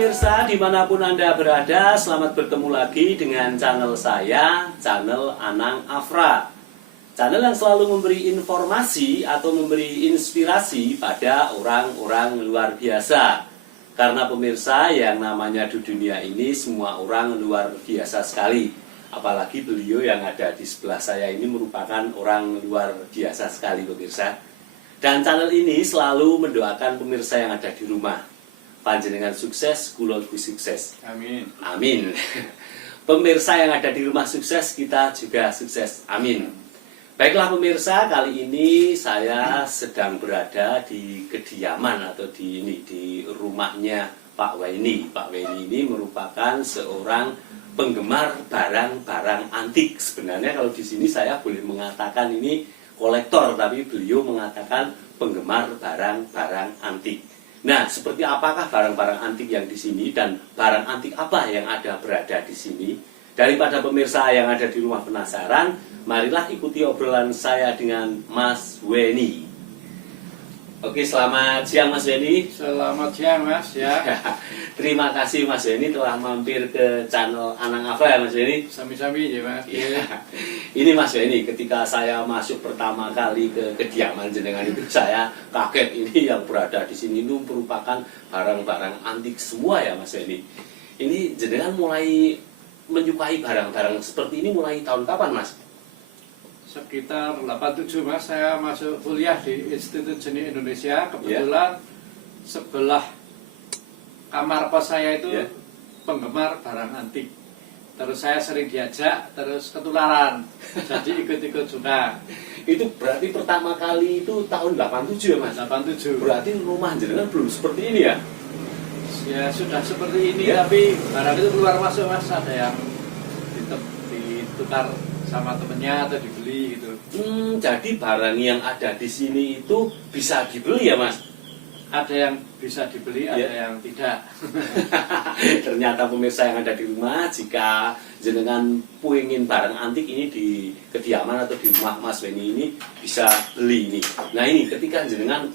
pemirsa, dimanapun Anda berada, selamat bertemu lagi dengan channel saya, channel Anang Afra. Channel yang selalu memberi informasi atau memberi inspirasi pada orang-orang luar biasa. Karena pemirsa, yang namanya di dunia ini semua orang luar biasa sekali. Apalagi beliau yang ada di sebelah saya ini merupakan orang luar biasa sekali pemirsa. Dan channel ini selalu mendoakan pemirsa yang ada di rumah. Panjenengan sukses, kula ugi sukses. Amin. Amin. Pemirsa yang ada di rumah sukses, kita juga sukses. Amin. Baiklah pemirsa, kali ini saya sedang berada di kediaman atau di rumahnya Pak Weni. Pak Weni ini merupakan seorang penggemar barang-barang antik. Sebenarnya kalau di sini saya boleh mengatakan ini kolektor, tapi beliau mengatakan penggemar barang-barang antik. Nah, seperti apakah barang-barang antik yang di sini dan barang antik apa yang berada di sini? Daripada pemirsa yang ada di rumah penasaran, marilah ikuti obrolan saya dengan Mas Weni. Oke, selamat siang Mas Weni. Selamat siang Mas ya. Terima kasih Mas Weni telah mampir ke channel Anang Afra ya Mas Weni. Sami-sami ya Mas. Ya. Ini Mas Weni, ketika saya masuk pertama kali ke kediaman jenengan itu saya kaget, ini yang berada di sini itu merupakan barang-barang antik semua ya Mas Weni. Ini jenengan mulai menyukai barang-barang seperti ini mulai tahun kapan Mas? Sekitar 87 Mas, saya masuk kuliah di Institut Seni Indonesia. Kebetulan sebelah kamar kos saya itu penggemar barang antik. Terus saya sering diajak, terus ketularan. Jadi ikut-ikut juga. Itu berarti pertama kali itu tahun 87 ya Mas? 87. Berarti rumah jenengan belum seperti ini ya? Ya sudah seperti ini, tapi barang itu keluar masuk Mas. Ada yang ditukar sama temennya atau dibeli gitu. Jadi barang yang ada di sini itu bisa dibeli ya Mas? Ada yang bisa dibeli, ada yang tidak. Ternyata pemirsa yang ada di rumah, jika jenengan pengen barang antik ini di kediaman atau di rumah Mas Weni ini bisa beli ini. Nah ini ketika jenengan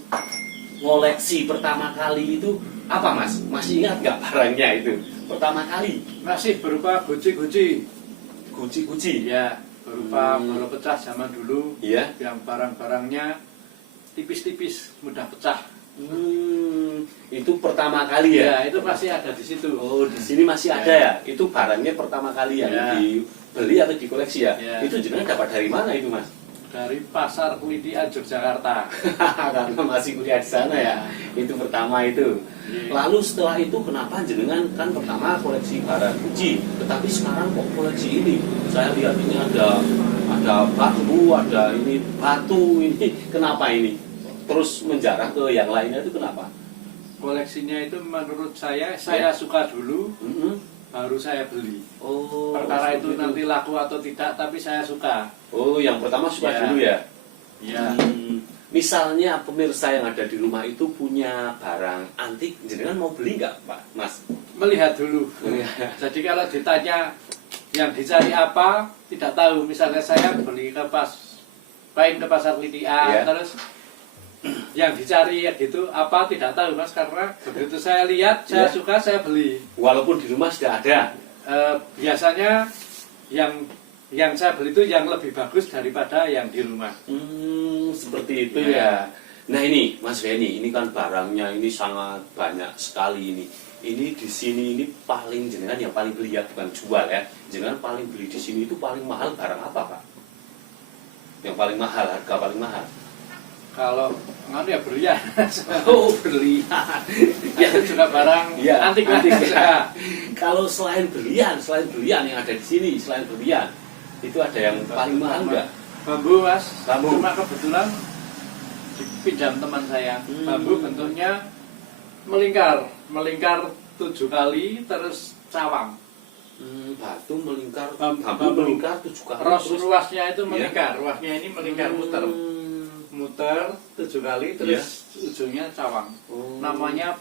ngoleksi pertama kali itu apa Mas? Masih ingat nggak barangnya itu? Pertama kali? Masih berupa guci-guci. Guci-guci? Ya, berupa bola pecah zaman dulu. Iya. Yang barang-barangnya tipis-tipis, mudah pecah. Itu pertama kali ya? Ya, itu masih ada di situ. Oh, di sini masih ada ya? Itu barangnya pertama kali yang dibeli atau dikoleksi ya? Itu jenengan dapat dari mana itu Mas? Dari Pasar Kelitian Yogyakarta. Karena masih kuliah di sana ya? Itu pertama itu. Lalu setelah itu kenapa jenengan kan pertama koleksi barang guci, tetapi sekarang kok koleksi ini? Saya lihat ini ada bambu, ada ini batu, ini kenapa ini? Terus menjarah ke yang lainnya itu kenapa? Koleksinya itu menurut saya suka dulu, baru saya beli. Oh, perkara itu nanti laku atau tidak, tapi saya suka. Oh, yang pertama suka dulu ya? Iya. Misalnya pemirsa yang ada di rumah itu punya barang antik, jenengan mau beli nggak Pak Mas? Melihat dulu. Jadi kalau ditanya yang dicari apa, tidak tahu. Misalnya saya beli ke Pasar Kelitian, terus yang dicari gitu apa tidak tahu Mas, karena begitu saya lihat saya suka, saya beli walaupun di rumah sudah ada. Biasanya yang saya beli itu yang lebih bagus daripada yang di rumah. Seperti itu ya. Nah ini Mas Weni, ini kan barangnya ini sangat banyak sekali ini. Ini di sini ini paling jenengan yang paling beli ya, bukan jual ya. Jenengan paling beli di sini itu paling mahal barang apa Pak? Yang paling mahal, harga paling mahal? Kalau ya berlian. Oh, berlian. Itu juga barang antik ya. Kalau selain berlian yang ada di sini, selain berlian, itu ada yang paling mahal enggak? Bambu Mas. Bambu. Cuma kebetulan dipinjam teman saya. Bambu bentuknya melingkar 7 kali terus cawang. Batu melingkar, bambu melingkar 7 kali. Ruasnya itu melingkar, ruasnya ini melingkar muter 7 kali terus ujungnya cawang. Namanya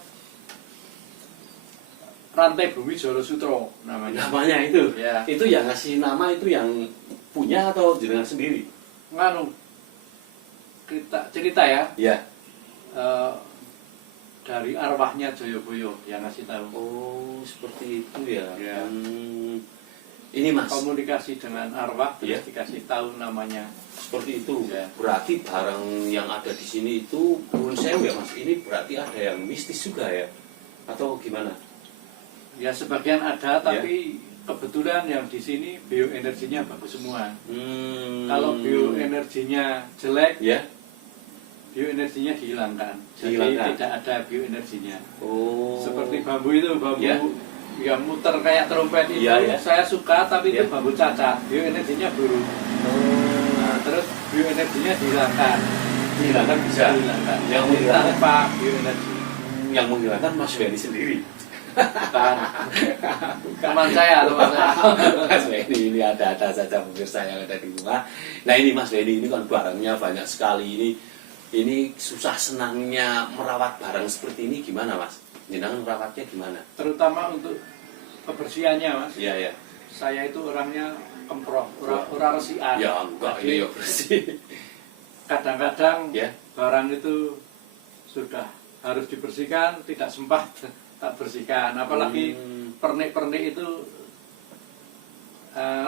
Rantai Bumi Jolo Sutro namanya. Namanya itu. Ya. Itu yang ngasih nama itu yang punya atau jenengan sendiri? Nganu kita cerita ya. Iya. dari arwahnya Joyoboyo yang ngasih tahu. Oh, seperti itu ya. Ya. Ini Mas, Komunikasi dengan arwah terus Ya. dikasih tahu namanya. seperti itu. Ya. Berarti barang yang ada di sini itu pun sewu ya Mas. Ini berarti ada yang mistis juga ya? Atau gimana? Ya sebagian ada, tapi kebetulan yang di sini bioenerginya bagus semua. Kalau bioenerginya jelek, ya, bioenerginya dihilangkan. Jadi Dihilangkan. tidak ada bioenerginya. oh, Seperti bambu itu, bambu Ya. yang muter kayak trompet itu, Ya. saya suka, tapi Ya. itu bambu cacat, bioenerginya buruk. Nah, terus bioenerginya dihilangkan. dihilangkan bisa. Dihilangkan. Yang menghilangkan, Tanpa bioenergi. yang menghilangkan Mas Wendy sendiri. Bukan. Teman saya. Mas Wendy ini ada saja pemirsa yang ada di rumah. Nah ini Mas Wendy ini kan barangnya banyak sekali. Ini susah senangnya merawat barang seperti ini gimana Mas? Jenengan merawatnya gimana? Terutama untuk kebersihannya, Mas. Iya ya. Saya itu orangnya kemproh, ora resikan. Ya enggak, Jadi, ini ya bersih. kadang-kadang Ya. barang itu sudah harus dibersihkan, tidak sempat tak bersihkan. Apalagi pernik-pernik itu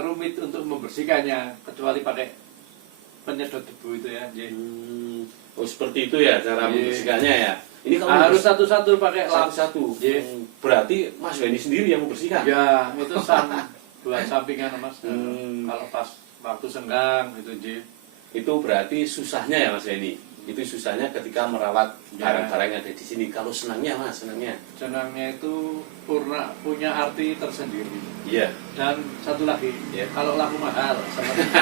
rumit untuk membersihkannya, kecuali pakai penyedot debu itu ya. Oh seperti itu ya cara Iya. membersihkannya ya. Ini kamu Harus satu-satu pakai lap. satu-satu. Iya. Berarti Mas Wendy sendiri yang membersihkan. Ya, itu buat sampingan Mas. Hmm. Kalau pas waktu senggang itu Ji. Itu berarti susahnya ya Mas Wendy. Itu susahnya ketika merawat Ya. barang-barang yang ada di sini. Kalau senangnya Mas, senangnya. Senangnya itu punya arti tersendiri. Iya. Dan satu lagi, Ya. kalau laku mahal seperti itu.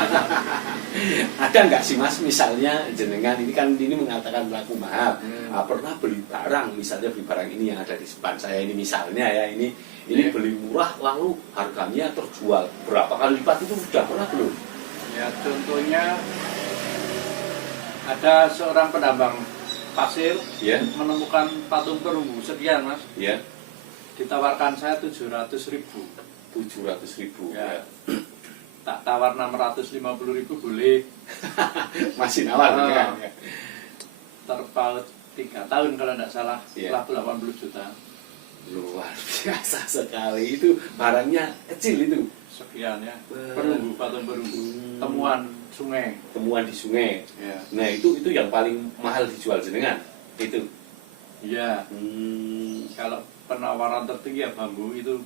Ada nggak sih Mas misalnya jenengan ini kan ini mengatakan laku mahal. Pernah beli barang, misalnya beli barang ini yang ada di depan saya ini misalnya ya ini Ya. beli murah lalu harganya terjual berapa kali lipat itu sudah pernah belum? Ya, contohnya ada seorang penambang pasir Ya. menemukan patung perunggu sekian Mas, Ya. ditawarkan saya 700.000. 700.000 Ya. ya. Tak tawar 650.000 boleh. Masih nawar Ah. kan? Terpaut 3 tahun kalau tidak salah, Iya. laku 80 juta. Luar biasa sekali itu barangnya kecil itu. Sekian ya. Wah. Perunggu, patung perunggu. Temuan sungai. Temuan di sungai. Ya. Nah itu yang paling mahal dijual jenengan itu. Iya. Hmm. Kalau penawaran tertinggi ya bambu itu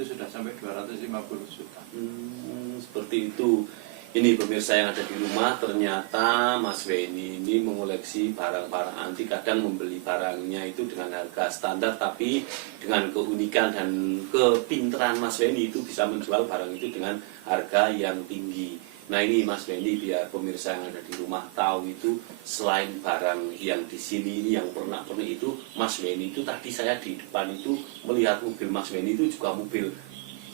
sudah sampai 250 juta. Seperti itu. Ini pemirsa yang ada di rumah, ternyata Mas Wendy ini mengoleksi barang-barang antik. Kadang membeli barangnya itu dengan harga standar, tapi dengan keunikan dan kepintaran Mas Wendy itu bisa menjual barang itu dengan harga yang tinggi. Nah ini Mas Wendy biar pemirsa yang ada di rumah tahu itu, selain barang yang di sini ini yang pernak-pernik itu, Mas Wendy itu tadi saya di depan itu melihat mobil Mas Wendy itu juga mobil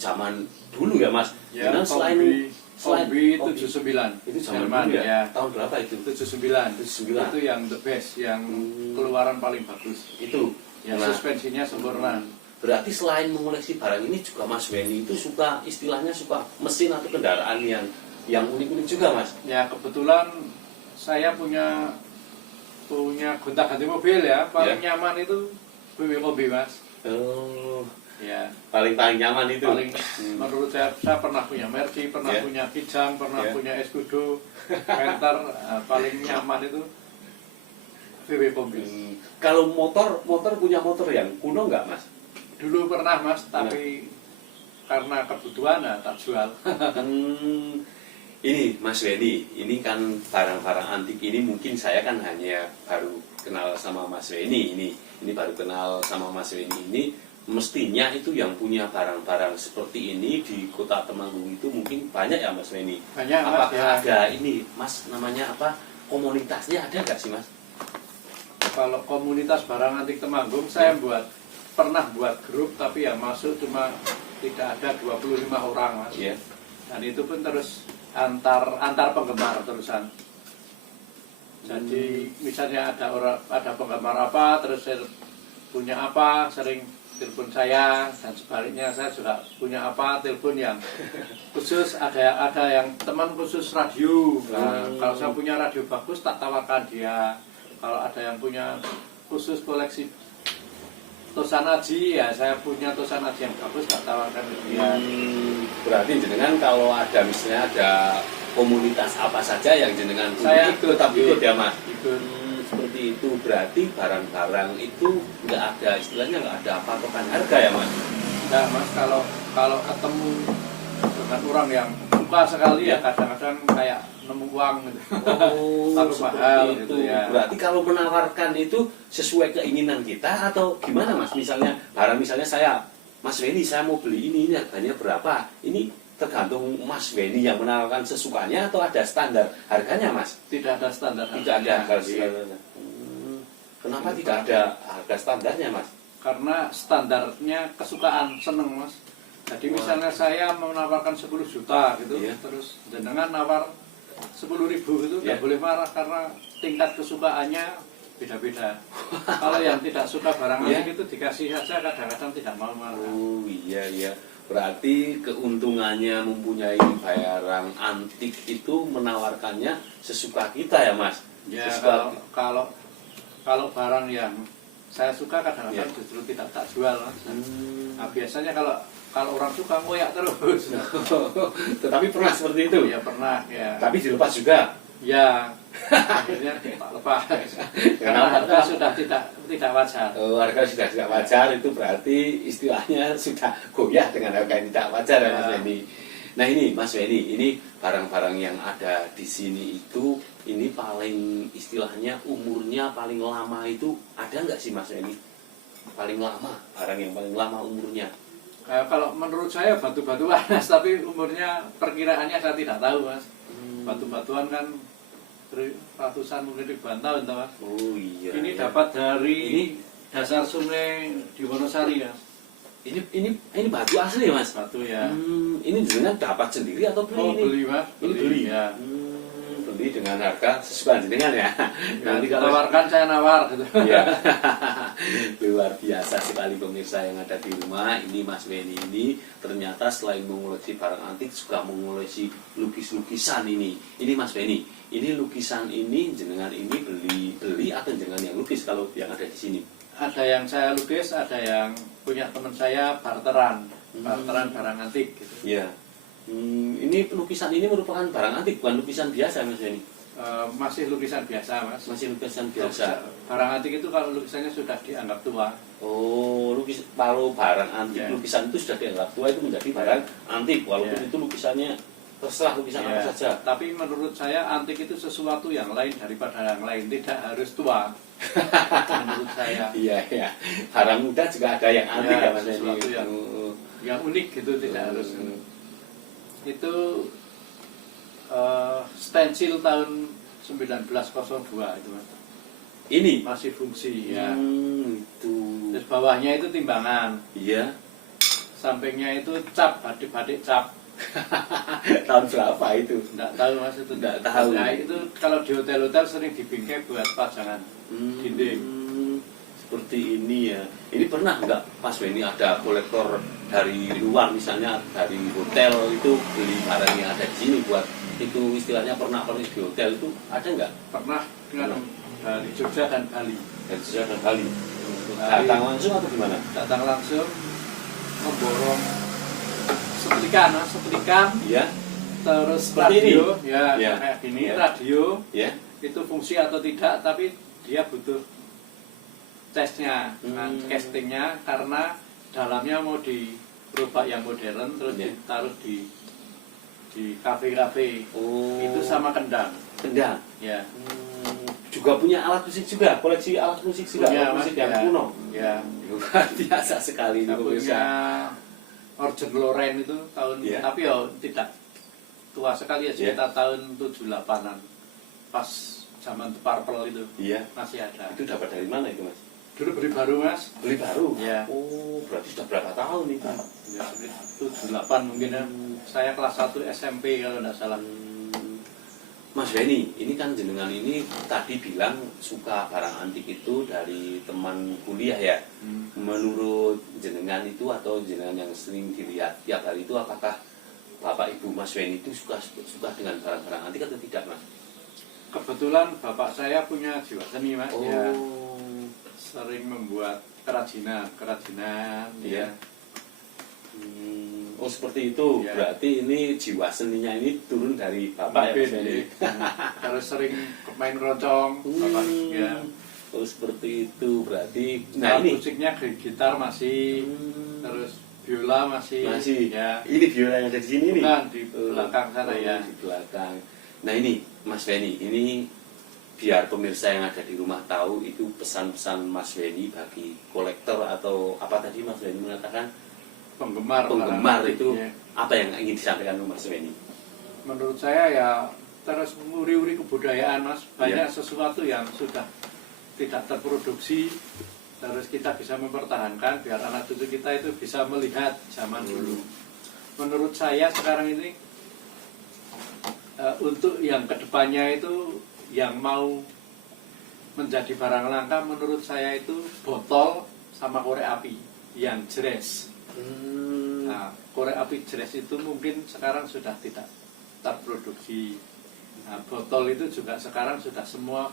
zaman dulu ya Mas. Ya, Nah, Kombi 79. itu zaman Jerman, dulu ya? ya. Tahun berapa itu? 79. 79. Itu yang the best, yang keluaran paling bagus. Itu. Ya, Nah, suspensinya sempurna. berarti selain mengoleksi barang ini juga Mas Wendy itu suka istilahnya suka mesin atau kendaraan yang unik-unik juga Mas. Ya, kebetulan saya punya gonta-ganti mobil ya. Paling nyaman itu BMW Kombi Mas. Oh, Ya. paling nyaman itu. Paling menurut saya pernah punya Mercy, pernah Ya. punya Kijang, pernah Ya. punya Escudo, Panther. Paling nyaman itu BMW Kombi. Kalau motor punya motor yang kuno nggak Mas? Dulu pernah Mas, tapi karena kebutuhan tak jual. Ini Mas Wendy, ini kan barang-barang antik ini mungkin saya kan hanya baru kenal sama Mas Wendy ini baru kenal sama Mas Wendy ini. Mestinya itu yang punya barang-barang seperti ini di Kota Temanggung itu mungkin banyak ya Mas Wendy. Banyak Mas. Apakah Ya. ada ini Mas namanya apa, komunitasnya ada nggak sih Mas? Kalau komunitas barang antik Temanggung saya pernah buat grup, tapi yang masuk cuma tidak ada 25 orang Mas. Iya. Dan itu pun terus antar penggemar terusan. Jadi misalnya ada penggemar apa, terus saya punya apa, sering telepon saya, dan sebaliknya saya juga punya apa, telepon yang khusus, ada yang teman khusus radio. Nah, kalau saya punya radio bagus tak tawarkan dia. Kalau ada yang punya khusus koleksi Tosanaji ya, saya punya Tosanaji yang bagus, tak tawarkan ke dia. Berarti jenengan kalau ada misalnya ada komunitas apa saja yang jenengan Saya ikut ya mas. Ikut. Seperti itu berarti barang-barang itu nggak ada istilahnya nggak ada patokan harga ya mas. Enggak mas, kalau ketemu dengan orang yang suka sekali ya kadang-kadang kayak nemu uang gitu. Oh, Tapi mahal seperti gitu itu. ya. Berarti kalau menawarkan itu sesuai keinginan kita atau gimana mas? Misalnya barang misalnya Mas Weni saya mau beli ini harganya berapa? Ini tergantung Mas Weni yang menawarkan sesukanya atau ada standar harganya mas? Tidak ada standar. Tidak ada harga Iya. standarnya. Kenapa tidak ada harga standarnya mas? Karena standarnya kesukaan, seneng mas. Jadi misalnya saya menawarkan 10 juta gitu, Iya. terus jenengan nawar 10.000 itu nggak Iya. boleh marah karena tingkat kesukaannya beda-beda. Kalau yang tidak suka barang Iya. antik itu dikasih saja kadang-kadang tidak mau marah. Oh iya. Berarti keuntungannya mempunyai barang antik itu menawarkannya sesuka kita ya mas? Ya Sesuka kalau barang yang saya suka kadang-kadang Iya. justru tidak tak jual mas. Hmm. Nah, biasanya kalau orang suka ngoyak terus. Tetapi pernah seperti itu? Ya pernah ya. Tapi dilepas juga? Ya, akhirnya tak lepas. Karena harga sudah tidak wajar. Oh, harga sudah tidak wajar itu berarti istilahnya sudah goyah dengan harga yang tidak wajar ya Mas Weni. Nah ini Mas Weni, ini barang-barang yang ada di sini itu ini paling istilahnya umurnya paling lama itu ada nggak sih Mas Weni? Paling lama, barang yang paling lama umurnya? Kalau menurut saya batu-batuan mas, tapi umurnya perkiraannya saya tidak tahu mas. Batu-batuan kan ratusan mungkin ribuan tahun toh, mas. Oh iya. Ini ya. dapat dari Ini dasar sungai di Wonosari mas. Ini batu asli ya Mas? Batu ya. Ini jenengan dapat sendiri atau beli Oh ini? beli mas. Ini beli ya. Beli dengan harga sesuai jenengan ya. Nanti kalau tawarkan saya nawar gitu. Ya. Luar biasa sekali pemirsa yang ada di rumah. Ini Mas Weni ini ternyata selain mengoleksi barang antik juga mengoleksi lukis-lukisan ini. Ini Mas Weni, ini lukisan ini jenengan ini beli atau jenengan yang lukis kalau yang ada di sini? Ada yang saya lukis, ada yang punya teman saya barteran barang antik gitu. Iya. Ini lukisan ini merupakan barang antik, bukan lukisan biasa Mas Weni? Masih lukisan biasa mas. Masih lukisan biasa. Barang antik itu kalau lukisannya sudah dianggap tua. Oh, kalau barang antik Ya. lukisan itu sudah dianggap tua itu menjadi barang antik walaupun Ya. itu lukisannya terserah lukisan apa saja. Tapi menurut saya antik itu sesuatu yang lain daripada yang lain, tidak harus tua. Menurut saya Iya. Barang muda juga ada yang antik ya Mas Weni. sesuatu yang unik gitu, tidak harus. Itu stensil tahun 1902 itu mas. Ini Masih fungsi ya. Itu. Terus bawahnya itu timbangan, Iya. sampingnya itu cap, badik-badik cap. Tahun berapa itu? Tidak tahu mas itu. Nggak tahu. Nah itu kalau di hotel-hotel sering dibingkai buat pajangan dinding. Seperti ini ya. Ini pernah nggak Mas Weni ada kolektor dari luar misalnya dari hotel itu beli barang yang ada di sini buat itu istilahnya pernah di hotel itu ada nggak? Pernah dengan dari Jogja dan Bali. Dari Jogja dan Bali. Datang langsung atau gimana? Datang langsung memborong seplikan, Iya. terus Seperti radio, ini? ya Ya. kayak gini, Ya. radio Ya. itu fungsi atau tidak, tapi dia butuh tesnya, castingnya, karena dalamnya mau dirubah yang modern, terus Ya. ditaruh di kafe-kafe. Oh. Itu sama kendang, kendang. ya. Juga punya alat musik juga, koleksi alat musik juga, Punya, alat musik Mas, yang ya. kuno. Ya. Luar biasa sekali ini Saya punya pemirsa. Organ Loren itu tahun, Ya. tapi ya tidak tua sekali ya, sekitar tahun 78-an, pas zaman The Purple itu Iya. masih ada. Itu dapat dari mana itu Mas? Dulu beli baru mas, Beli baru? Ya. Oh, berarti sudah berapa tahun itu? ya, 78 mungkin ya. Saya kelas 1 SMP kalau tidak salah. Mas Weni, ini kan jenengan ini tadi bilang suka barang antik itu dari teman kuliah ya. Menurut jenengan itu atau jenengan yang sering dilihat tiap hari itu apakah Bapak Ibu Mas Weni itu suka dengan barang-barang antik atau tidak Mas? Kebetulan bapak saya punya jiwa seni mas, Oh. ya sering membuat kerajinan ya. Oh seperti itu, Ya. berarti ini jiwa seninya ini turun dari bapak ya Mas Wenny. Terus sering main keroncong bapak ya. Oh seperti itu, berarti Nah, ini musiknya gitar masih, terus biola masih ya. ini biola yang ada di sini nih. Bukan, di belakang sana ya. Di belakang. Nah ini Mas Wenny, ini biar pemirsa yang ada di rumah tahu itu pesan-pesan Mas Wenny bagi kolektor atau apa tadi Mas Wenny mengatakan Penggemar itu ya. apa yang ingin disampaikan Mas Wenny? Menurut saya ya terus menguri-uri kebudayaan Mas. Banyak sesuatu yang sudah tidak terproduksi, terus kita bisa mempertahankan biar anak cucu kita itu bisa melihat zaman dulu. Menurut saya sekarang ini untuk yang kedepannya itu yang mau menjadi barang langka menurut saya itu botol sama korek api yang jres. Nah, korek api jres itu mungkin sekarang sudah tidak terproduksi. Nah, botol itu juga sekarang sudah semua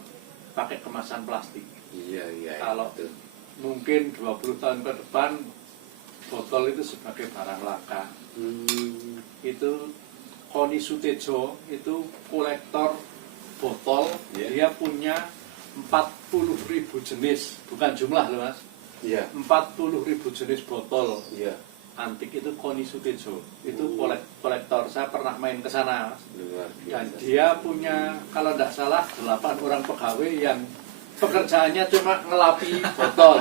pakai kemasan plastik. Iya. Kalau betul. mungkin 20 tahun ke depan botol itu sebagai barang langka. Itu Koni Sutejo itu kolektor botol, dia punya 40.000 jenis, bukan jumlah loh Mas. Iya. 40.000 jenis botol Iya. antik itu Koni Sutejo. Itu kolektor. Saya pernah main ke sana Mas. Luar Dan biasa. dia punya kalau tidak salah 8 orang pegawai yang pekerjaannya cuma ngelapi botol.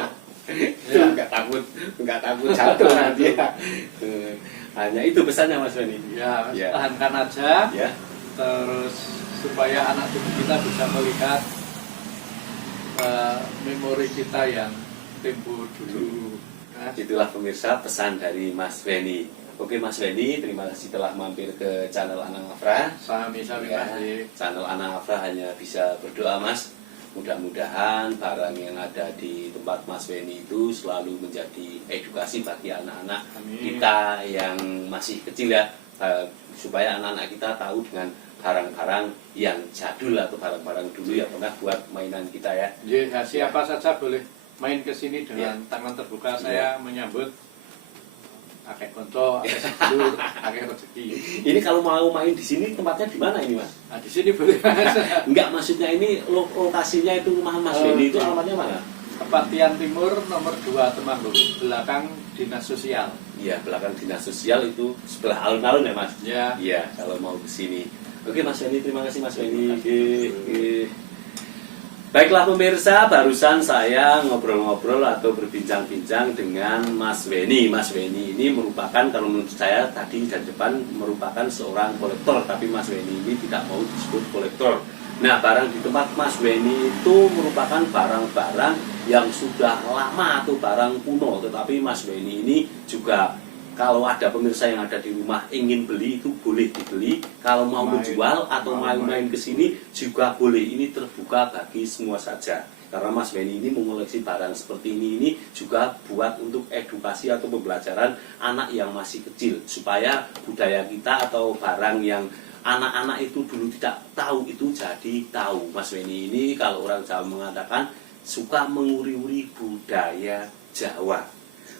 Itu nggak takut jatuh nanti ya. Hanya itu pesannya Mas Wenny. Ya, Ya. tahankan aja. Ya. Terus supaya anak cucu kita bisa melihat memori kita yang tempo dulu. Nah, Itulah pemirsa pesan dari Mas Wenny. Oke Mas Wenny, terima kasih telah mampir ke channel Anang Afra. sami-sami Ya, Mas. channel Anang Afra hanya bisa berdoa Mas. Mudah-mudahan barang yang ada di tempat Mas Wenny itu selalu menjadi edukasi bagi anak-anak Amin. kita yang masih kecil ya, supaya anak-anak kita tahu dengan barang-barang yang jadul atau barang-barang dulu yang pernah buat mainan kita ya. Ya, siapa saja boleh main ke sini dengan tangan terbuka. Saya Ya. menyambut akeh konco, akeh sedulur, akeh rezeki. Ini kalau mau main di sini tempatnya di mana ini Mas? Nah, di sini boleh Mas. Enggak, maksudnya ini lokasinya itu rumah Mas Wenny itu alamatnya mana? Kepatian Timur nomor 2 Temanggung, belakang Dinas Sosial. Iya, belakang Dinas Sosial itu sebelah alun-alun ya Mas? Ya. Iya, kalau mau ke sini. Oke Mas Wenny, terima kasih Mas Wenny. Baiklah pemirsa, barusan saya ngobrol-ngobrol atau berbincang-bincang dengan Mas Wenny. Mas Wenny ini merupakan, kalau menurut saya tadi dan depan merupakan seorang kolektor, tapi Mas Wenny ini tidak mau disebut kolektor. Nah, barang di tempat Mas Wenny itu merupakan barang-barang yang sudah lama atau barang kuno, tetapi Mas Wenny ini juga kalau ada pemirsa yang ada di rumah ingin beli itu boleh dibeli. Kalau mau menjual atau main-main ke sini juga boleh. Ini terbuka bagi semua saja. Karena Mas Wenny ini mengoleksi barang seperti ini juga buat untuk edukasi atau pembelajaran anak yang masih kecil, supaya budaya kita atau barang yang anak-anak itu dulu tidak tahu itu jadi tahu. Mas Wenny ini kalau orang Jawa mengatakan suka menguri-uri budaya Jawa.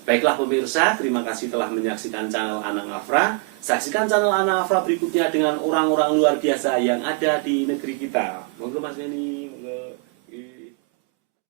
Baiklah pemirsa, terima kasih telah menyaksikan channel Anang Afra. Saksikan channel Anang Afra berikutnya dengan orang-orang luar biasa yang ada di negeri kita. Monggo Mas Wenny.